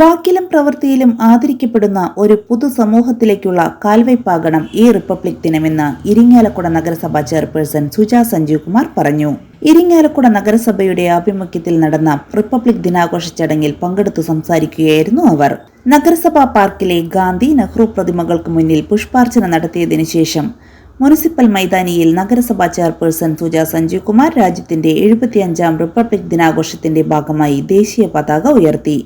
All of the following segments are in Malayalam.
വാക്കിലും പ്രവൃത്തിയിലും ആദരിക്കപ്പെടുന്ന ഒരു പൊതുസമൂഹത്തിലേക്കുള്ള കാൽവയ്പാകണം ഈ റിപ്പബ്ലിക് ദിനമെന്ന് ഇരിങ്ങാലക്കുട നഗരസഭ ചെയർപേഴ്സൺ സുജ സഞ്ജീവ് കുമാർ പറഞ്ഞു. ഇരിങ്ങാലക്കുട നഗരസഭയുടെ ആഭിമുഖ്യത്തിൽ നടന്ന റിപ്പബ്ലിക് ദിനാഘോഷ ചടങ്ങിൽ പങ്കെടുത്തു സംസാരിക്കുകയായിരുന്നു അവർ. നഗരസഭാ പാർക്കിലെ ഗാന്ധി നെഹ്റു പ്രതിമകൾക്ക് മുന്നിൽ പുഷ്പാർച്ചന നടത്തിയതിനു ശേഷം മുനിസിപ്പൽ മൈതാനിയിൽ നഗരസഭാ ചെയർപേഴ്സൺ സുജ സഞ്ജീവ് കുമാർ രാജ്യത്തിന്റെ എഴുപത്തിയഞ്ചാം റിപ്പബ്ലിക് ദിനാഘോഷത്തിന്റെ ഭാഗമായി ദേശീയ പതാക ഉയർത്തി.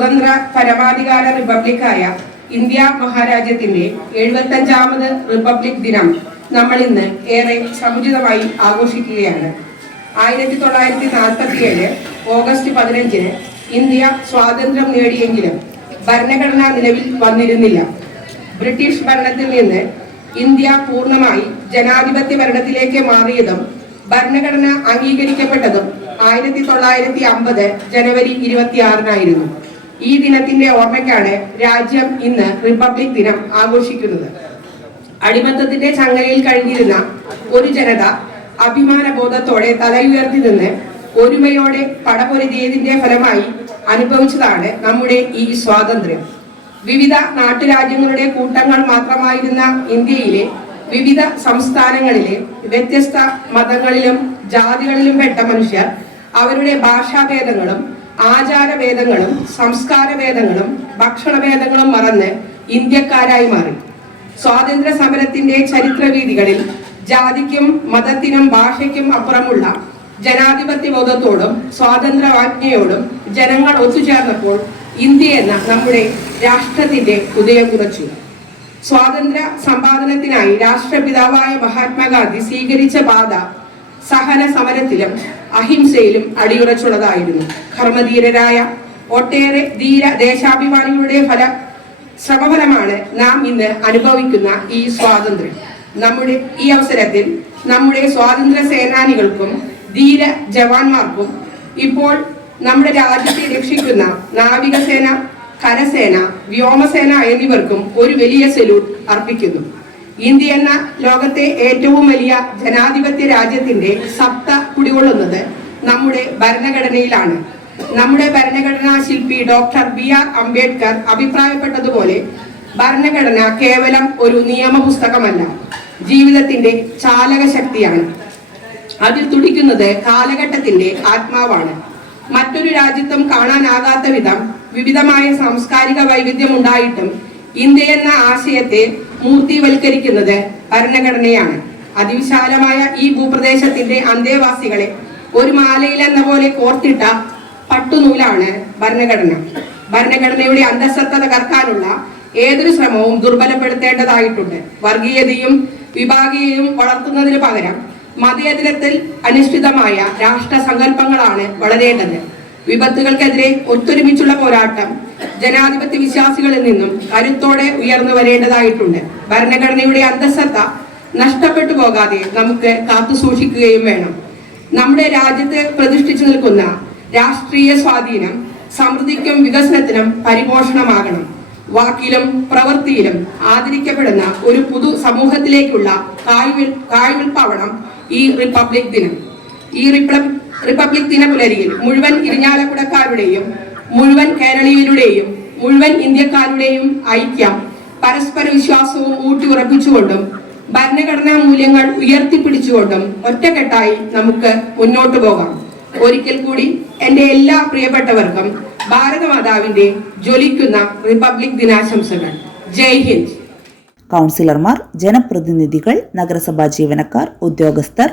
സ്വതന്ത്ര പരമാധികാര റിപ്പബ്ലിക്കായ ഇന്ത്യ മഹാരാജ്യത്തിന്റെ എഴുപത്തഞ്ചാമത് റിപ്പബ്ലിക് ദിനം നമ്മൾ ഇന്ന് ഏറെ സമുചിതമായി ആഘോഷിക്കുകയാണ്. ആയിരത്തി തൊള്ളായിരത്തി നാൽപ്പത്തിയേഴ് ഓഗസ്റ്റ് പതിനഞ്ചിന് ഇന്ത്യ സ്വാതന്ത്ര്യം നേടിയെങ്കിലും ഭരണഘടന നിലവിൽ വന്നിരുന്നില്ല. ബ്രിട്ടീഷ് ഭരണത്തിൽ നിന്ന് ഇന്ത്യ പൂർണമായി ജനാധിപത്യ ഭരണത്തിലേക്ക് മാറിയതും ഭരണഘടന അംഗീകരിക്കപ്പെട്ടതും ആയിരത്തി തൊള്ളായിരത്തി അമ്പത് ജനുവരി ഇരുപത്തിയാറിനായിരുന്നു. ഈ ദിനത്തിന്റെ ഓർമ്മയ്ക്കാണ് രാജ്യം ഇന്ന് റിപ്പബ്ലിക് ദിനം ആഘോഷിക്കുന്നത്. അടിമത്തത്തിന്റെ ചങ്ങലയിൽ കഴിഞ്ഞിരുന്ന ഒരു ജനത അഭിമാനബോധത്തോടെ തലയുയർത്തി നിന്ന് ഒരുമയോടെ പടപൊരുതിയതിന്റെ ഫലമായി അനുഭവിച്ചതാണ് നമ്മുടെ ഈ സ്വാതന്ത്ര്യം. വിവിധ നാട്ടുരാജ്യങ്ങളുടെ കൂട്ടങ്ങൾ മാത്രമായിരുന്ന ഇന്ത്യയിലെ വിവിധ സംസ്ഥാനങ്ങളിലെ വ്യത്യസ്ത മതങ്ങളിലും ജാതികളിലും പെട്ട മനുഷ്യർ അവരുടെ ഭാഷാഭേദങ്ങളും ആചാരഭേദങ്ങളും സംസ്കാരഭേദങ്ങളും ഭക്ഷണഭേദങ്ങളും മറന്ന് ഇന്ത്യക്കാരായി മാറി. സ്വാതന്ത്ര്യ സമരത്തിന്റെ ചരിത്രവീതികളിൽ ജാതിക്കും മതത്തിനും ഭാഷയ്ക്കും അപ്പുറമുള്ള ജനാധിപത്യ ബോധത്തോടും സ്വാതന്ത്ര്യവാജ്ഞയോടും ജനങ്ങൾ ഒത്തുചേർന്നപ്പോൾ ഇന്ത്യ എന്ന നമ്മുടെ രാഷ്ട്രത്തിന്റെ ഉദയം കുറച്ചു സ്വാതന്ത്ര്യ സമ്പാദനത്തിനായി രാഷ്ട്രപിതാവായ മഹാത്മാഗാന്ധി സ്വീകരിച്ച പാത സഹന സമരത്തിലും അഹിംസയിലും അടിയുറച്ചുള്ളതായിരുന്നു. കർമ്മധീരരായ ഒട്ടേറെ ധീര ദേശാഭിമാനികളുടെ ഫല ശ്രമഫലമാണ് നാം ഇന്ന് അനുഭവിക്കുന്ന ഈ സ്വാതന്ത്ര്യം. നമ്മുടെ ഈ അവസരത്തിൽ നമ്മുടെ സ്വാതന്ത്ര്യ സേനാനികൾക്കും ധീര ജവാന്മാർക്കും ഇപ്പോൾ നമ്മുടെ രാജ്യത്തെ രക്ഷിക്കുന്ന നാവികസേന കരസേന വ്യോമസേന എന്നിവർക്കും ഒരു വലിയ സല്യൂട്ട് അർപ്പിക്കുന്നു. ഇന്ത്യ എന്ന ലോകത്തെ ഏറ്റവും വലിയ ജനാധിപത്യ രാജ്യത്തിന്റെ സത്ത കുടികൊള്ളുന്നത് നമ്മുടെ ഭരണഘടനയിലാണ്. നമ്മുടെ ഭരണഘടനാ ശില്പി ഡോക്ടർ ബി ആർ അംബേദ്കർ അഭിപ്രായപ്പെട്ടതുപോലെ ഭരണഘടന കേവലം ഒരു നിയമ പുസ്തകമല്ല ജീവിതത്തിന്റെ ചാലക ശക്തിയാണ് അതിൽ തുടിക്കുന്നത് കാലഘട്ടത്തിന്റെ ആത്മാവാണ്. മറ്റൊരു രാജ്യത്തും കാണാനാകാത്ത വിധം വിവിധമായ സാംസ്കാരിക വൈവിധ്യം ഉണ്ടായിട്ടും ഇന്ത്യ എന്ന ആശയത്തെ മൂർത്തിവൽക്കരിക്കുന്നത് ഭരണഘടനയാണ്. അതിവിശാലമായ ഈ ഭൂപ്രദേശത്തിന്റെ അന്തേവാസികളെ ഒരു മാലയിലെന്ന പോലെ കോർത്തിട്ട പട്ടുനൂലാണ് ഭരണഘടന. ഭരണഘടനയുടെ അന്തസ്സത്ത തകർക്കാനുള്ള ഏതൊരു ശ്രമവും ദുർബലപ്പെടുത്തേണ്ടതായിട്ടുണ്ട്. വർഗീയതയും വിഭാഗീയയും വളർത്തുന്നതിന് പകരം മതേതരത്തിൽ അനുഷ്ഠിതമായ രാഷ്ട്ര സങ്കല്പങ്ങളാണ് വളരേണ്ടത്. വിപത്തുകൾക്കെതിരെ ഒത്തൊരുമിച്ചുള്ള പോരാട്ടം ജനാധിപത്യ വിശ്വാസികളിൽ നിന്നും കരുത്തോടെ ഉയർന്നു വരേണ്ടതായിട്ടുണ്ട്. ഭരണഘടനയുടെ അന്തസ്സത്ത നഷ്ടപ്പെട്ടു പോകാതെ നമുക്ക് കാത്തു സൂക്ഷിക്കുകയും വേണം. നമ്മുടെ രാജ്യത്ത് പ്രതിഷ്ഠിച്ചു നിൽക്കുന്ന രാഷ്ട്രീയ സ്വാധീനം സമൃദ്ധിക്കും വികസനത്തിനും പരിപോഷണമാകണം. വാക്കിലും പ്രവൃത്തിയിലും ആദരിക്കപ്പെടുന്ന ഒരു പുതു സമൂഹത്തിലേക്കുള്ള കായ്വിൽ കായ്വിൽപ്പാവണം ഈ റിപ്പബ്ലിക് ദിനം. ഈ റിപ്പബ്ലിക് ദിന പുലരിയിൽ മുഴുവൻ ഇരിഞ്ഞാലക്കുടക്കാരുടെയും മുഴുവൻ കേരളീയരുടെയും മുഴുവൻ ഇന്ത്യക്കാരുടെയും ഐക്യം പരസ്പര വിശ്വാസവും ഊട്ടിയുറപ്പിച്ചുകൊണ്ടും ഭരണഘടനാ മൂല്യങ്ങൾ ഉയർത്തിപ്പിടിച്ചുകൊണ്ടും ഒറ്റക്കെട്ടായി നമുക്ക് മുന്നോട്ട് പോകാം. ഒരിക്കൽ കൂടി എന്റെ എല്ലാ പ്രിയപ്പെട്ടവർക്കും ഭാരതമാതാവിന്റെ ജ്വലിക്കുന്ന റിപ്പബ്ലിക് ദിനാശംസകൾ. ജയ് ഹിന്ദ്. കൗൺസിലർമാർ ജനപ്രതിനിധികൾ നഗരസഭാ ജീവനക്കാർ ഉദ്യോഗസ്ഥർ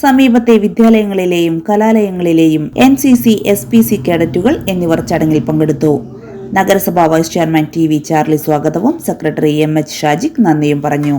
സമീപത്തെ വിദ്യാലയങ്ങളിലെയും കലാലയങ്ങളിലെയും N C C S P C കേഡറ്റുകൾ എന്നിവർ ചടങ്ങിൽ പങ്കെടുത്തു. നഗരസഭാ vice chairman T V Charlie സ്വാഗതവും സെക്രട്ടറി എം എച്ച് ഷാജിക് നന്ദിയും പറഞ്ഞു.